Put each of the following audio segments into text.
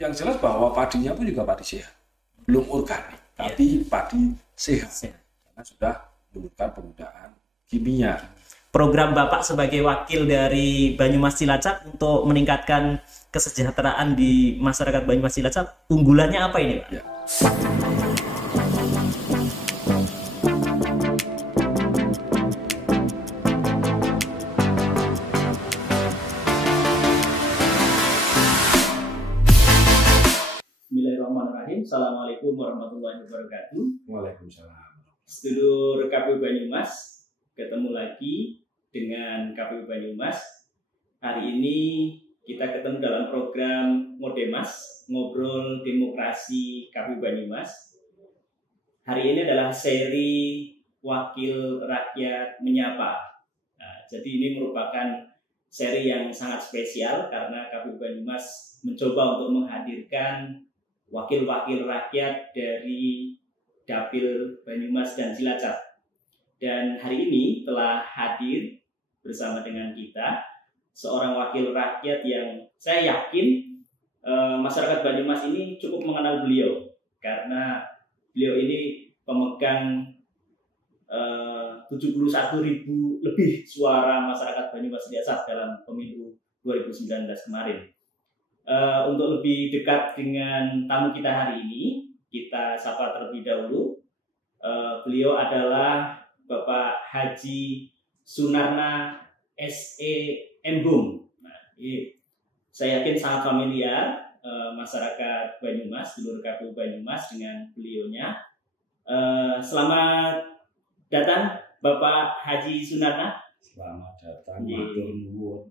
yang jelas bahwa padinya pun juga padi sehat, belum organik, tapi padi sehat karena sudah menggunakan penggunaan kimia. Program Bapak sebagai wakil dari Banyumas Cilacap untuk meningkatkan kesejahteraan di masyarakat Banyumas Cilacap, unggulannya apa ini, Pak? Ya. Bismillahirrahmanirrahim. Assalamualaikum warahmatullahi wabarakatuh. Waalaikumsalam. Sedulur KPU Banyumas, ketemu lagi dengan KPU Banyumas. Hari ini kita ketemu dalam program Ngodemas, Ngobrol Demokrasi KPU Banyumas. Hari ini adalah seri Wakil Rakyat Menyapa. Nah, jadi ini merupakan seri yang sangat spesial karena KPU Banyumas mencoba untuk menghadirkan wakil-wakil rakyat dari Dapil Banyumas dan Cilacap. Dan hari ini telah hadir bersama dengan kita seorang wakil rakyat yang saya yakin masyarakat Banyumas ini cukup mengenal beliau karena beliau ini pemegang 71.000 lebih suara masyarakat Banyumas Cilacap dalam pemilu 2019 kemarin. Untuk lebih dekat dengan tamu kita hari ini, kita sapa terlebih dahulu. Beliau adalah Bapak Haji Sunarna S.E.M. Nah, saya yakin sangat familiar masyarakat Banyumas, seluruh KPU Banyumas dengan beliaunya. Selamat datang Bapak Haji Sunarna. Selamat datang, matur nuwun.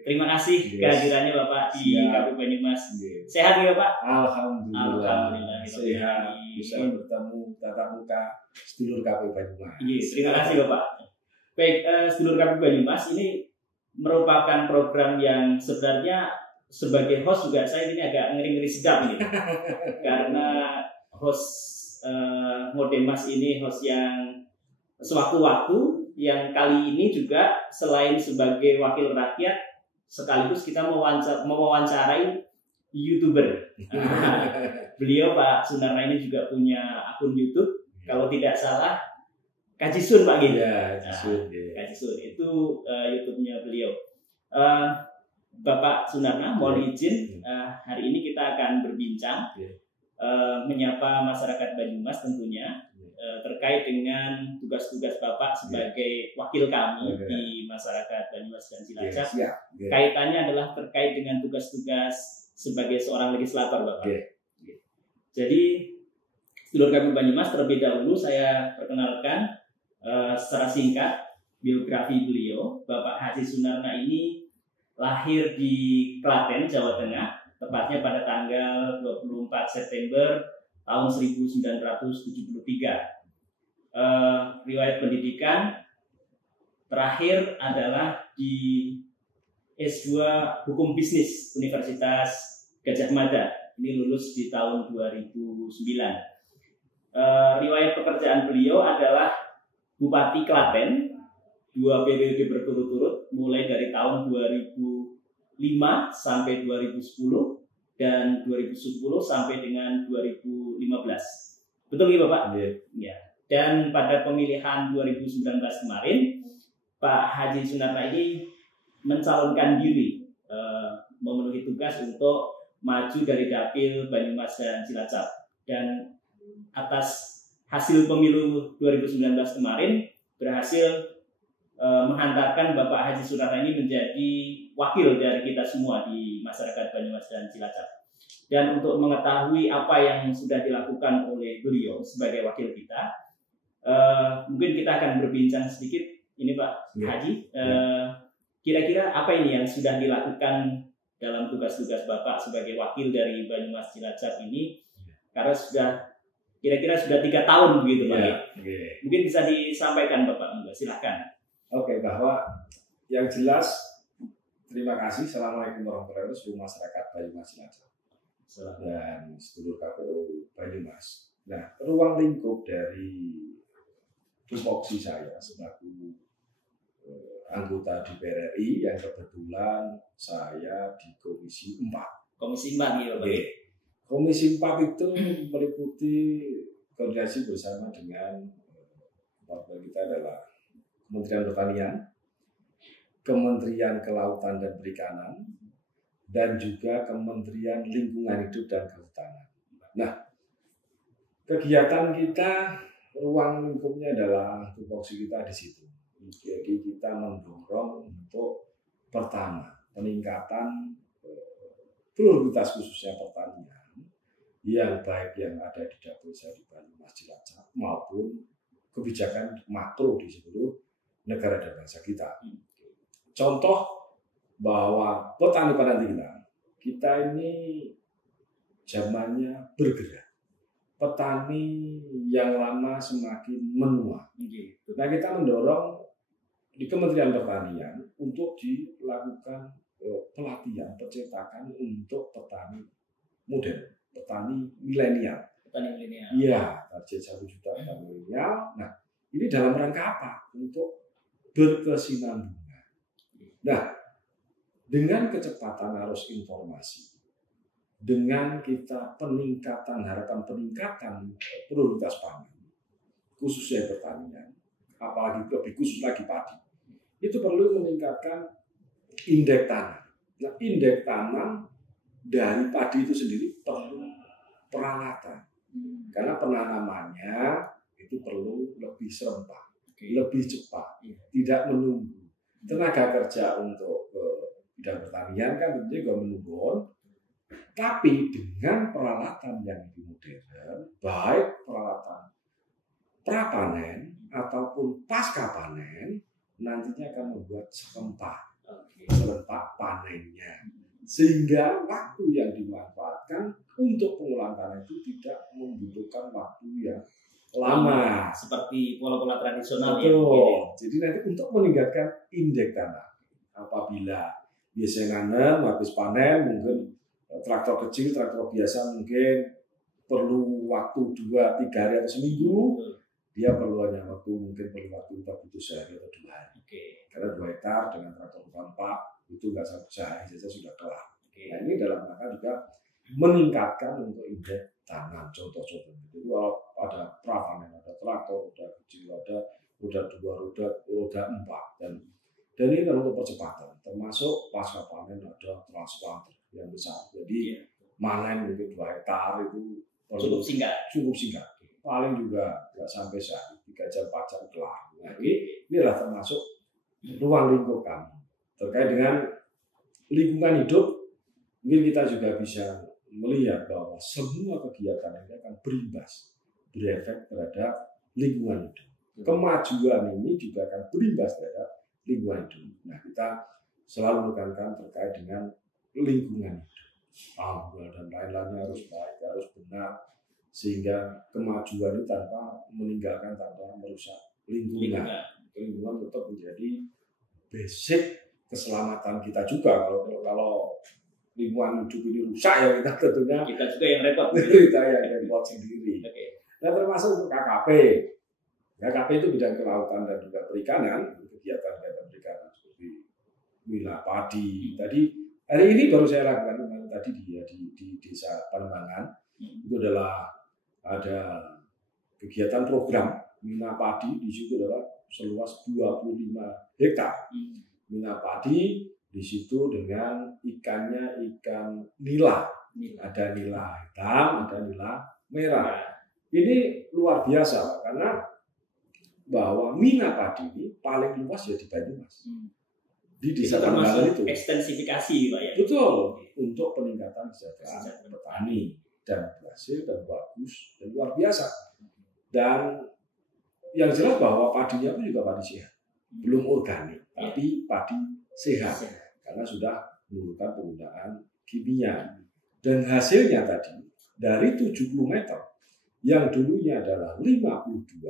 Terima kasih kehadirannya Bapak di KPU Banyumas. Sehat ya Pak? Alhamdulillah. Sehat. Bisa bertemu tatap muka sedulur KPU Banyumas. Terima kasih Bapak. Baik, sedulur KPU Banyumas, ini merupakan program yang sebenarnya sebagai host juga saya ini agak ngeri-ngeri sedap ini. Karena host Ngodemas ini host yang sewaktu-waktu, yang kali ini juga selain sebagai wakil rakyat sekaligus kita mewawancarai YouTuber. Beliau Pak Sunarna ini juga punya akun YouTube, kalau tidak salah Kajisun Pak gitu. Ya, Kajisun. Kajisun itu YouTube-nya beliau. Bapak Sunarna, mohon izin hari ini kita akan berbincang menyapa masyarakat Banyumas tentunya. Terkait dengan tugas-tugas Bapak sebagai wakil kami di masyarakat Banyumas dan Cilacap. Kaitannya adalah terkait dengan tugas-tugas sebagai seorang legislator Bapak. Jadi sedulur KPU Banyumas, terlebih dahulu saya perkenalkan secara singkat biografi beliau. Bapak Haji Sunarna ini lahir di Klaten, Jawa Tengah, tepatnya pada tanggal 24 September tahun 1973. Riwayat pendidikan terakhir adalah di S2 Hukum Bisnis Universitas Gadjah Mada. Ini lulus di tahun 2009. Riwayat pekerjaan beliau adalah Bupati Klaten 2 periode berturut-turut mulai dari tahun 2005 sampai 2010 dan 2010 sampai dengan 2015. Betul ya Bapak? Ya. Dan pada pemilihan 2019 kemarin, Pak Haji Sunarna ini mencalonkan diri memenuhi tugas untuk maju dari Dapil Banyumas dan Cilacap. Dan atas hasil pemilu 2019 kemarin berhasil menghantarkan Bapak Haji Sunarna ini menjadi wakil dari kita semua di masyarakat Banyumas dan Cilacap. Dan untuk mengetahui apa yang sudah dilakukan oleh beliau sebagai wakil kita, mungkin kita akan berbincang sedikit ini Pak Haji. Kira-kira apa ini yang sudah dilakukan dalam tugas-tugas Bapak sebagai wakil dari Banyumas Cilacap ini? Karena kira-kira sudah 3 tahun begitu Pak. Mungkin bisa disampaikan Bapak, silahkan. Oke, bahwa yang jelas terima kasih. Assalamualaikum warahmatullahi wabarakatuh seluruh masyarakat Banyumas Cilacap dan seluruh KPU Banyumas. Nah, ruang lingkup dari tupoksi saya sebagai anggota DPR RI yang kebetulan saya di Komisi 4 Komisi 4 ya, Pak. Oke. Komisi 4 itu meliputi koordinasi bersama dengan partner kita adalah Kementerian Pertanian, Kementerian Kelautan dan Perikanan, dan juga Kementerian Lingkungan Hidup dan Kehutanan. Nah, kegiatan kita, ruang lingkupnya adalah tupoksi kita di situ. Jadi kita mendorong untuk pertama peningkatan produktivitas khususnya pertanian yang baik yang ada di dapur saya di Banyumas Cilacap maupun kebijakan makro di seluruh negara dan bangsa kita. Contoh bahwa petani kita ini zamannya bergerak. Petani yang lama semakin menua. Nah, kita mendorong di Kementerian Pertanian untuk dilakukan pelatihan, percetakan untuk petani modern, petani milenial. Iya, target 1 juta petani milenial. Nah, ini dalam rangka apa? Untuk berkesinambungan. Nah, dengan kecepatan arus informasi, dengan kita harapan peningkatan produktivitas pangan, khususnya pertanian, apalagi lebih khusus lagi padi, itu perlu meningkatkan indeks tanam. Nah, indeks tanam dari padi itu sendiri perlu peralatan, karena penanamannya itu perlu lebih serempak, lebih cepat, tidak menunggu. Tenaga kerja untuk bidang pertanian kan tentunya juga menurun, tapi dengan peralatan yang lebih modern, baik peralatan prapanen ataupun pasca panen, nantinya akan membuat serempak panennya, sehingga waktu yang dimanfaatkan untuk pengolahan tanah itu tidak membutuhkan waktu yang lama seperti pola-pola tradisional. Betul. Jadi nanti untuk meningkatkan indeks tanah, apabila biasanya nanam habis panen mungkin traktor kecil, traktor biasa mungkin perlu waktu 2-3 hari atau seminggu, dia perlu waktu 4 butuh sehari atau 2 hari. Karena 2 hektar dengan traktor 4 itu nggak sampai sehari saja sudah kelar. Nah, ini dalam rangka juga meningkatkan untuk indeks tanam. Contoh-contoh itu ada prapanen, ada traktor, roda kecil, ada roda 2, roda 4, dan ini kan untuk percepatan. Termasuk pasca panen ada transplanter yang besar. Jadi manen mungkin 2 hektar itu cukup singkat. Paling juga nggak sampai sehari, 3 jam 4 jam kelar. Nah, inilah termasuk ruang lingkup kami terkait dengan lingkungan hidup. Mungkin kita juga bisa melihat bahwa semua kegiatan ini akan berefek terhadap lingkungan hidup. Kemajuan ini juga akan berimbas terhadap lingkungan hidup. Nah, kita selalu menekankan terkait dengan lingkungan hidup. Dan lain-lainnya harus baik, harus benar, sehingga kemajuan itu tanpa merusak lingkungan. Lingkungan tetap menjadi basic keselamatan kita juga. Kalau lingkungan hidup ini rusak, ya kita juga yang repot. Kita yang repot sendiri. Nah, termasuk untuk KKP. KKP itu bidang kelautan dan juga perikanan, kegiatan-kegiatan perikanan seperti mila padi. Tadi hari ini baru saya lakukan tadi di desa Panembangan. Itu adalah ada kegiatan program mina padi. Di situ adalah seluas 25 hektar mina padi. Di situ dengan ikannya ikan nila. Ada nila hitam, ada nila merah. Ini luar biasa karena bahwa mina padi ini paling luas ya di Banyumas. Di desa Panembangan itu ekstensifikasi, Pak ya. Betul, untuk peningkatan kesejahteraan petani dan berhasil dan bagus dan luar biasa. Dan yang jelas bahwa padinya itu juga padi sehat, belum organik, tapi padi sehat karena sudah menurunkan penggunaan kimia. Dan hasilnya tadi dari 70 meter yang dulunya adalah 52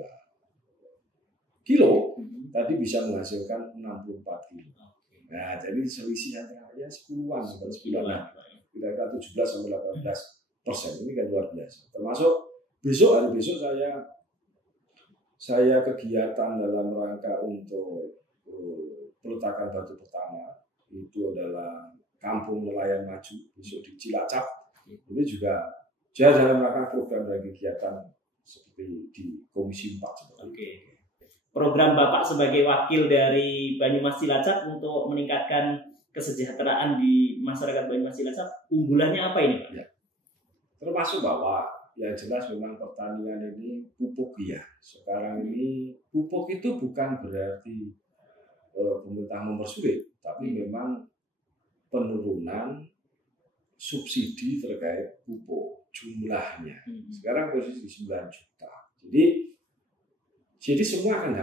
kilo, tadi bisa menghasilkan 64 kilo. Nah, jadi selisih antara 10-an sampai 9-an, kira-kira 17-18%. Ini kan luar biasa. Termasuk hari besok saya kegiatan dalam rangka untuk peletakan batu pertama itu adalah Kampung Nelayan Maju, besok di Cilacap. Ini juga dalam rangka program dan kegiatan seperti di Komisi 4 seperti Oke. Program Bapak sebagai wakil dari Banyumas Cilacap untuk meningkatkan kesejahteraan di masyarakat Banyumas Cilacap, unggulannya apa ini, Pak? Ya. Termasuk bahwa yang jelas memang pertanian ini pupuk ya. Sekarang ini pupuk itu bukan berarti pemerintah mempersulit, tapi memang penurunan subsidi terkait pupuk jumlahnya. Sekarang posisi 9 juta. Jadi semua akan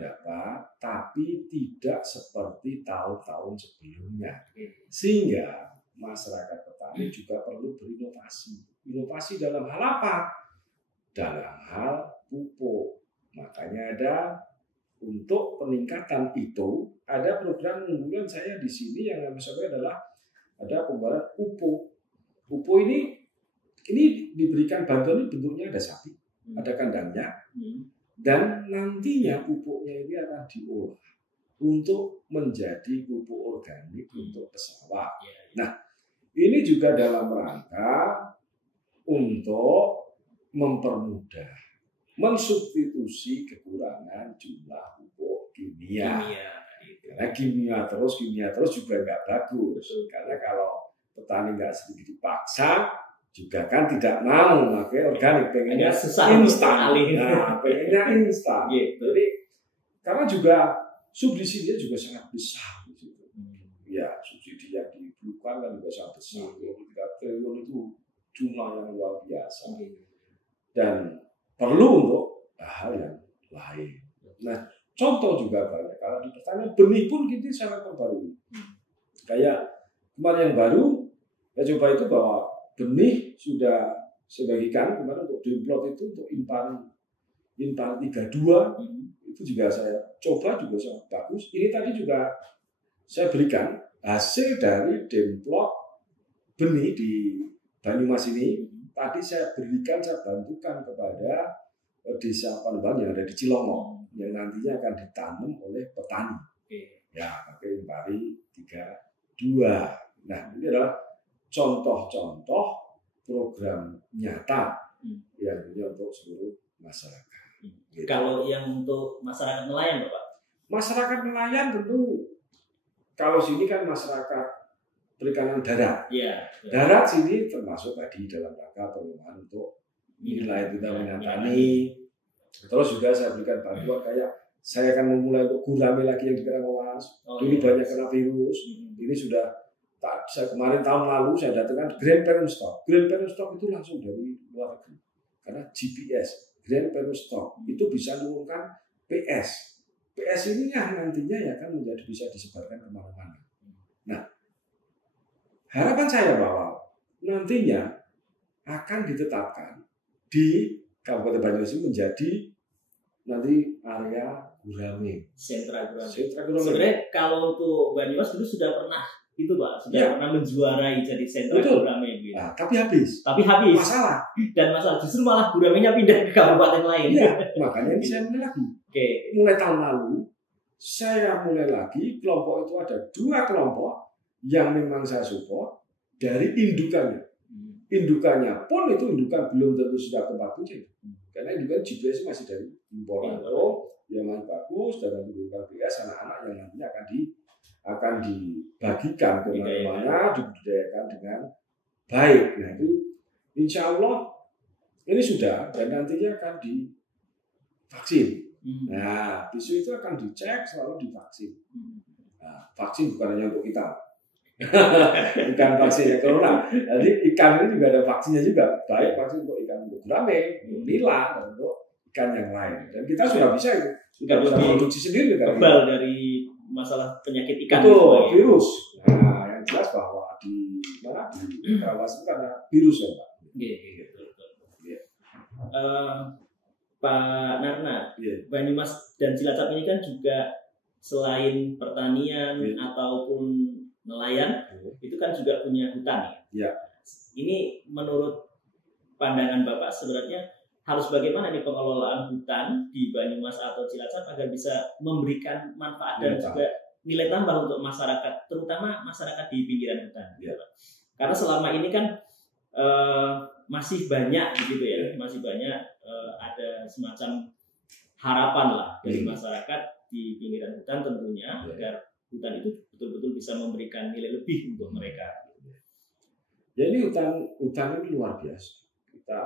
dapat, tapi tidak seperti tahun-tahun sebelumnya. Sehingga masyarakat petani juga perlu berinovasi. Inovasi dalam hal apa? Dalam hal pupuk. Makanya ada untuk peningkatan itu ada program unggulan saya di sini yang misalnya adalah ada pembayaran pupuk. Pupuk ini diberikan bantuan, bentuknya ada sapi, ada kandangnya, dan nantinya pupuknya ini akan diolah untuk menjadi pupuk organik untuk pesawat. Nah, ini juga dalam rangka untuk mempermudah, mensubstitusi kekurangan jumlah pupuk kimia. Karena kimia terus juga nggak bagus. Karena kalau petani nggak sedikit dipaksa, juga kan tidak mau pakai organik, pengennya instan. Nah, pengennya instan. Jadi karena juga subsidinya juga sangat besar. Ya, subsidi yang diberikan kan juga sangat besar. 23 triliun itu jumlah yang luar biasa. Dan perlu untuk hal yang lain. Nah, contoh juga banyak. Kalau di pertanian benih pun kita sangat perbarui. Kayak kemarin yang baru, saya coba itu bahwa benih sudah saya bagikan kemarin untuk Demplot itu untuk Impari 32 itu juga saya coba juga sangat bagus. Ini tadi juga saya berikan hasil dari Demplot benih di Banyumas ini. Tadi saya bantukan kepada desa Panembahan yang ada di Cilongok yang nantinya akan ditanam oleh petani. Ya, pakai Impari 32. Nah, ini adalah contoh-contoh program nyata yang untuk seluruh masyarakat. Gitu. Kalau yang untuk masyarakat nelayan, Bapak? Masyarakat nelayan tentu kalau sini kan masyarakat perikanan darat. Ya. Darat sini termasuk tadi dalam rangka pengembangan untuk nilai kita menatani. Terus juga saya berikan bantuan kayak saya akan memulai untuk gurame lagi yang di Karangawas. Ini banyak kena virus. Ini sudah saya kemarin tahun lalu saya datangkan Grand Parent Stock. Grand Parent Stock itu langsung dari luar negeri. Karena GPS, Grand Parent Stock itu bisa menurunkan PS. PS ini nantinya ya kan menjadi bisa disebarkan kemana-mana. Nah, harapan saya bahwa nantinya akan ditetapkan di Kabupaten Banyumas menjadi nanti area gurame. Sentra gurame. Sebenarnya kalau untuk Banyumas dulu sudah pernah itu Pak, pernah menjuarai jadi sentra gurame gitu. Nah, tapi habis. Masalah. Dan masalah justru malah guramenya pindah ke kabupaten lain. Iya, makanya ini saya mulai lagi. Mulai tahun lalu saya mulai lagi, kelompok itu ada 2 kelompok yang memang saya support dari indukannya. Indukannya pun itu indukan belum tentu sudah tempat kucing. Karena indukan GPS masih dari impor yang masih bagus dan indukan PS anak-anak yang nantinya akan dibagikan ke mana-mana, dibudidayakan dengan baik. Nah itu insya Allah ini sudah dan nantinya akan divaksin. Nah besok itu akan dicek selalu divaksin. Nah, vaksin bukan hanya untuk kita. Bukan vaksin corona. Jadi ikan ini juga ada vaksinnya juga. Baik vaksin untuk ikan untuk gurame, untuk nila, dan untuk ikan yang lain. Dan kita sudah bisa itu. Sudah bisa produksi sendiri. Kebal dari masalah penyakit ikan. Itu virus. Nah, yang jelas bahwa di kawasan itu ada virus ya Pak. Pak Narna, Banyumas dan Cilacap ini kan juga selain pertanian ataupun nelayan, itu kan juga punya hutan ya. Ini menurut pandangan Bapak sebenarnya harus bagaimana nih pengelolaan hutan di Banyumas atau Cilacap agar bisa memberikan manfaat dan juga nilai tambah untuk masyarakat, terutama masyarakat di pinggiran hutan. Ya. Karena selama ini kan masih banyak gitu ya, masih banyak ada semacam harapan lah dari masyarakat di pinggiran hutan tentunya agar hutan itu betul-betul bisa memberikan nilai lebih untuk mereka. Jadi hutan ini luar biasa. Kita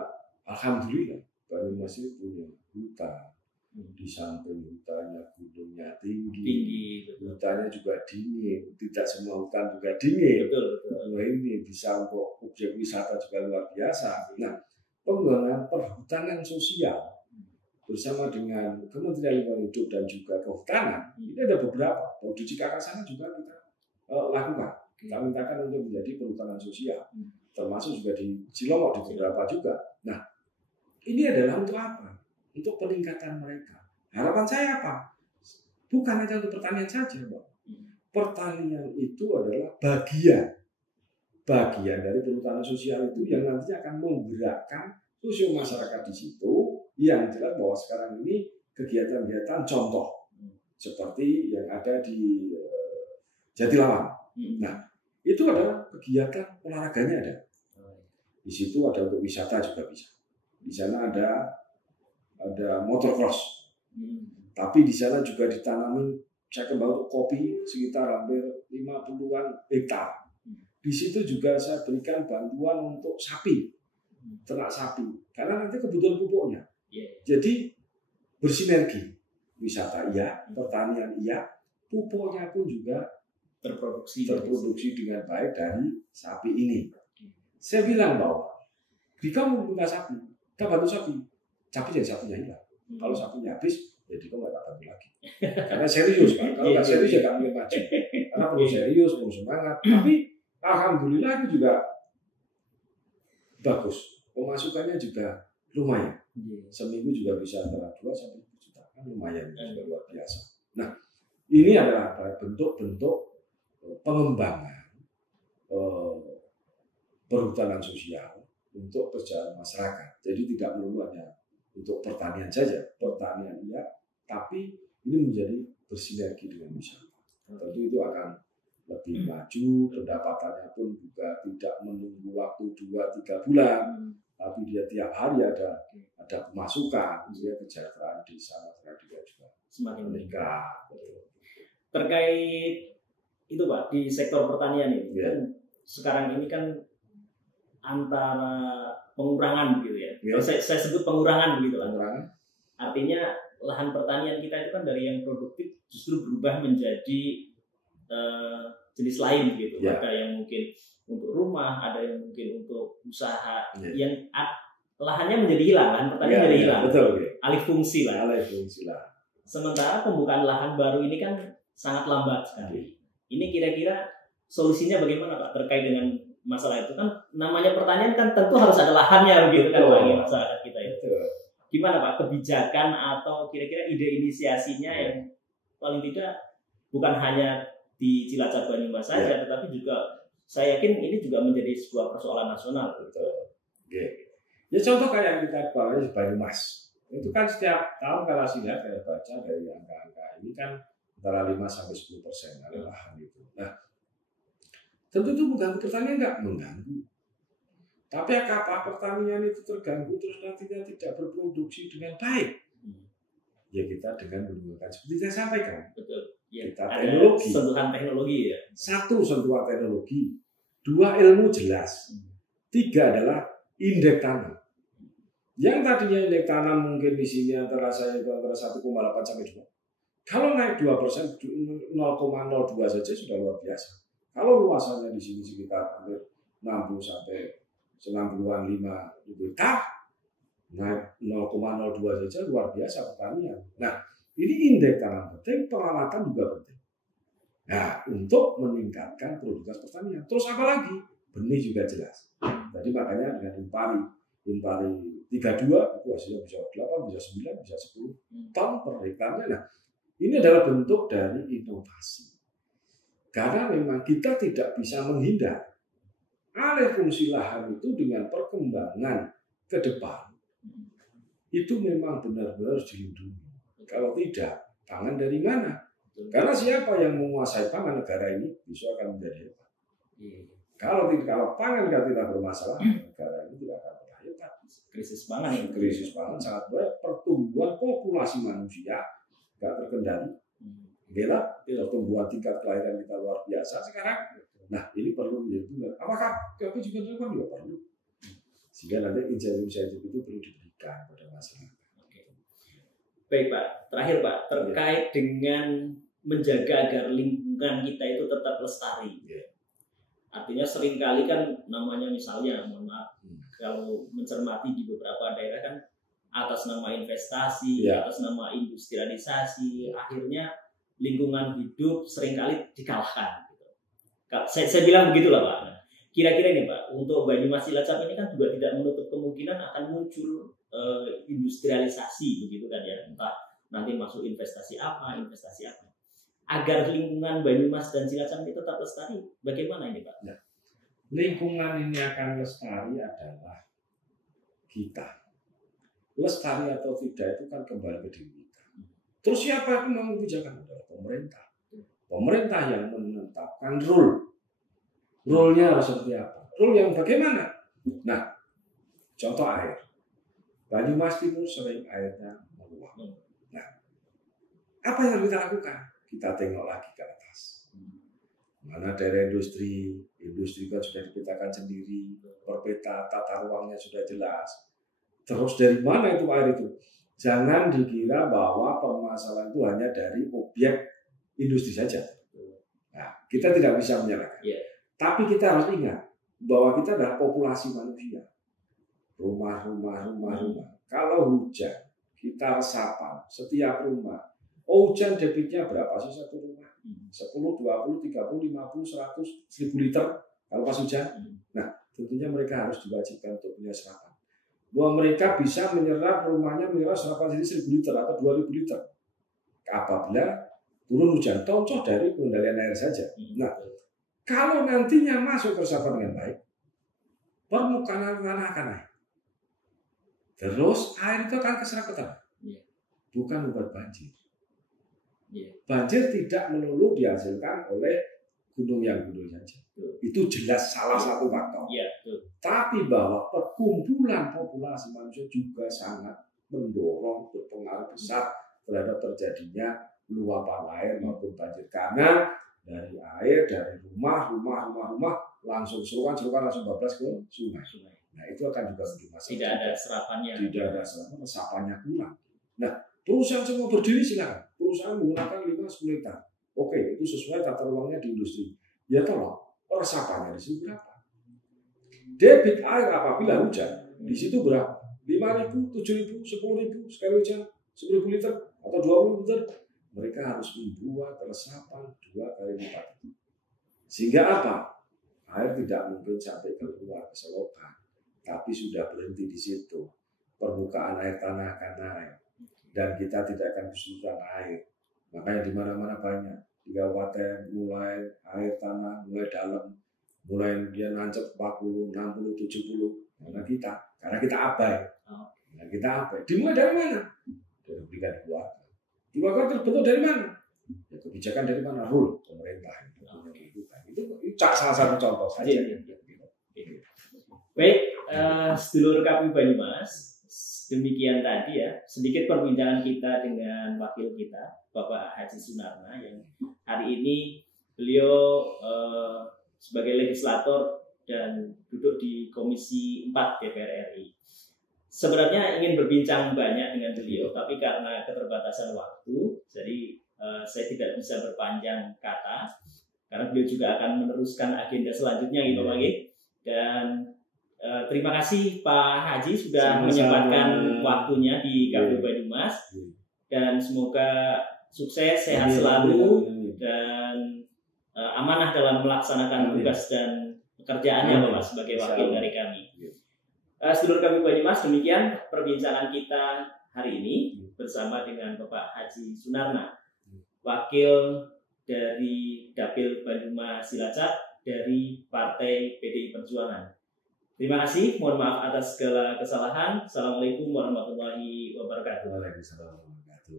alhamdulillah Banyumas ini punya hutan. Di samping hutannya gunungnya tinggi, hutannya juga dingin. Tidak semua hutan juga dingin. Betul. Nah, ini bisa untuk objek wisata juga luar biasa. Nah, pengembangan perhutanan sosial bersama dengan Kementerian Lingkungan Hidup dan juga Kehutanan ini ada beberapa. Di Cikaka sana juga kita lakukan. Kita mintakan untuk menjadi perhutanan sosial, termasuk juga di Cilongok di beberapa juga. Nah, ini adalah untuk apa? Untuk peningkatan mereka. Harapan saya apa? Bukan hanya untuk pertanian saja, Pak. Pertanian itu adalah bagian dari perhutanan sosial itu yang nantinya akan menggerakkan sosial masyarakat di situ. Yang jelas bahwa sekarang ini kegiatan-kegiatan contoh seperti yang ada di Jatilawan. Nah, itu adalah kegiatan olahraganya ada. Di situ ada untuk wisata juga bisa. Di sana ada motocross. Tapi di sana juga ditanamin saya kembang untuk kopi sekitar hampir 50-an hektar. Di situ juga saya berikan bantuan untuk sapi, ternak sapi, karena nanti kebutuhan pupuknya. Jadi bersinergi, wisata iya, pertanian iya, pupuknya pun juga terproduksi dengan baik dari sapi ini. Saya bilang bahwa jika membuka sapi, kita bantu sapi jadi sapinya hilang. Kalau sapinya habis, jadi kamu nggak bantu lagi. Karena serius, Pak. Kalau nggak serius ya nggak mungkin maju. Karena perlu serius, perlu semangat. Tapi alhamdulillah itu juga bagus. Pemasukannya juga lumayan. Seminggu juga bisa antara 2 sampai 3 juta. Kan lumayan, juga luar biasa. Nah, ini adalah bentuk-bentuk pengembangan perhutanan sosial untuk perjalanan masyarakat. Jadi tidak melulu hanya untuk pertanian saja, pertanian iya, tapi ini menjadi bersinergi dengan wisata. Tentu itu akan lebih maju, pendapatannya pun juga tidak menunggu waktu 2-3 bulan, tapi dia tiap hari ada pemasukan, dia kesejahteraan desa masyarakat juga semakin meningkat. Terkait itu Pak, di sektor pertanian ini kan sekarang ini kan antara pengurangan begitu ya. Saya sebut pengurangan begitu lah. Artinya lahan pertanian kita itu kan dari yang produktif justru berubah menjadi jenis lain gitu. Ada yang mungkin untuk rumah, ada yang mungkin untuk usaha. Yang lahannya menjadi hilang, lahan pertanian menjadi hilang. Betul. Alih fungsi lah. Sementara pembukaan lahan baru ini kan sangat lambat sekali. Ini kira-kira solusinya bagaimana Pak terkait dengan masalah itu? Kan namanya pertanian kan tentu harus ada lahannya begitu kan bagi masyarakat kita itu. Gimana Pak kebijakan atau kira-kira ide inisiasinya yang paling tidak bukan hanya di Cilacap Banyumas saja, tetapi juga saya yakin ini juga menjadi sebuah persoalan nasional. Ya contoh kayak yang kita bahas di Banyumas. Itu kan setiap tahun kalau saya baca dari angka-angka ini kan antara 5-10% adalah lahan itu. Nah, tentu itu mengganggu pertanian nggak? Mengganggu. Tapi apakah pertanian itu terganggu terus nantinya tidak berproduksi dengan baik? Ya kita dengan menggunakan seperti saya sampaikan. Betul. Ya, kita teknologi. Sentuhan teknologi ya. 1, sentuhan teknologi. 2, ilmu jelas. 3 adalah indeks tanam. Yang tadinya indeks tanam mungkin di sini antara 1,8 sampai 2. Kalau naik 2%, 0,02 saja sudah luar biasa. Kalau luasannya di sini sekitar hampir 60 sampai 95 hektar, naik 0,02 saja luar biasa pertanian. Nah, ini indeks tanam penting, perawatan juga penting. Nah, untuk meningkatkan produktivitas pertanian. Terus apa lagi? Benih juga jelas. Jadi makanya dengan impari 32 itu hasilnya bisa 8, bisa 9, bisa 10 ton per hektarnya. Nah, ini adalah bentuk dari inovasi. Karena memang kita tidak bisa menghindar alih fungsi lahan itu dengan perkembangan ke depan. Itu memang benar-benar harus dilindungi. Kalau tidak, pangan dari mana? Karena siapa yang menguasai pangan negara ini besok akan menjadi hebat. Kalau pangan tidak bermasalah, negara ini tidak akan pernah hebat. Krisis pangan ini. Krisis pangan sangat berat. Pertumbuhan populasi manusia nggak terkendali. Gila, pertumbuhan tingkat kelahiran kita luar biasa sekarang. Nah, ini perlu menjadi benar. Apakah KP juga dilakukan? Ya perlu. Sehingga nanti insentif itu perlu diberikan pada masyarakat. Baik Pak, terakhir Pak, terkait dengan menjaga agar lingkungan kita itu tetap lestari. Artinya seringkali kan namanya misalnya, mohon maaf, kalau mencermati di beberapa daerah kan atas nama investasi, atas nama industrialisasi, akhirnya lingkungan hidup seringkali dikalahkan. Saya bilang begitulah Pak. Kira-kira ini Pak, untuk Banyumas Cilacap ini kan juga tidak menutup kemungkinan akan muncul industrialisasi begitu kan ya, entah nanti masuk investasi apa. Agar lingkungan Banyumas dan Cilacap ini tetap lestari, bagaimana ini Pak? Nah, lingkungan ini akan lestari adalah kita. Lestari atau tidak itu kan kembali ke diri kita. Terus siapa yang mengambil kebijakan? Adalah pemerintah. Pemerintah yang menetapkan rule-nya harus seperti apa? Rule yang bagaimana? Nah, contoh air. Banyumas Timur sering airnya meluap. Nah, apa yang kita lakukan? Kita tengok lagi ke atas. Mana daerah industri kan sudah dipetakan sendiri, perpeta tata ruangnya sudah jelas. Terus dari mana itu air itu? Jangan dikira bahwa permasalahan itu hanya dari objek industri saja. Nah, kita tidak bisa menyalahkan. Tapi kita harus ingat bahwa kita adalah populasi manusia. Rumah. Kalau hujan, kita resapan setiap rumah. Hujan debitnya berapa sih satu rumah? 10, 20, 30, 50, 100, 1000 liter kalau pas hujan. Nah, tentunya mereka harus diwajibkan untuk punya serapan. Bahwa mereka bisa menyerap rumahnya serapan jadi 1000 liter atau 2000 liter. Apabila turun hujan, contoh dari pengendalian air saja. Nah, kalau nantinya masuk ke resapan dengan baik, permukaan tanah akan naik. Terus air itu akan keserap ke tanah. Bukan membuat banjir. Banjir tidak melulu dihasilkan oleh gunung yang gunung saja. Itu jelas salah satu faktor. Tapi bahwa perkumpulan populasi manusia juga sangat mendorong berpengaruh besar terhadap terjadinya luapan air maupun banjir. Karena dari air, dari rumah langsung serukan langsung bablas ke sungai. Nah, itu akan juga menjadi masalah. Tidak ada serapannya. Resapannya kurang. Nah, perusahaan semua berdiri silakan. Perusahaan menggunakan 5-10 hektar. Oke, itu sesuai tata ruangnya di industri. Ya tolong, resapannya di situ berapa? Debit air apabila hujan, di situ berapa? 5.000, 7.000, 10.000 sekali hujan, 10.000 liter atau 20 liter. Mereka harus membuat resapan 2 kali lipat. Sehingga apa? Air tidak mungkin sampai keluar ke selokan, tapi sudah berhenti di situ. Permukaan air tanah akan naik. Dan kita tidak akan kesulitan air. Makanya di mana-mana banyak. Di kabupaten mulai air tanah, mulai dalam. Mulai dia nancep 40, 60, 70. Karena kita abai. Dimulai dari mana? Dari berikan keluarga. Keluarga terbentuk dari mana? Ya, kebijakan dari mana? Rule pemerintah. Itu salah satu contoh saja. Baik, sedulur KPU Banyumas. Demikian tadi ya, sedikit perbincangan kita dengan wakil kita, Bapak Haji Sunarna, yang hari ini beliau sebagai legislator dan duduk di Komisi 4 DPR RI. Sebenarnya ingin berbincang banyak dengan beliau, tapi karena keterbatasan waktu, jadi saya tidak bisa berpanjang kata, karena beliau juga akan meneruskan agenda selanjutnya gitu Pak. Dan terima kasih Pak Haji sudah menyempatkan waktunya di KPU Banyumas, dan semoga sukses, sehat selalu, dan amanah dalam melaksanakan tugas dan pekerjaannya Bapak sebagai wakil dari kami. Sedulur KPU Banyumas, demikian perbincangan kita hari ini bersama dengan Bapak Haji Sunarna, wakil dari Dapil Banyumas Cilacap dari Partai PDI Perjuangan. Terima kasih, mohon maaf atas segala kesalahan. Assalamualaikum warahmatullahi wabarakatuh. Waalaikumsalam warahmatullahi wabarakatuh.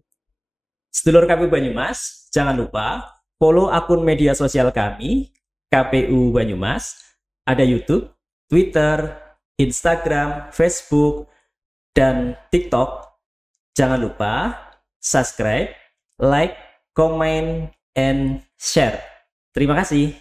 Sedulur KPU Banyumas, jangan lupa follow akun media sosial kami, KPU Banyumas, ada YouTube, Twitter, Instagram, Facebook, dan TikTok. Jangan lupa subscribe, like, comment, and share. Terima kasih.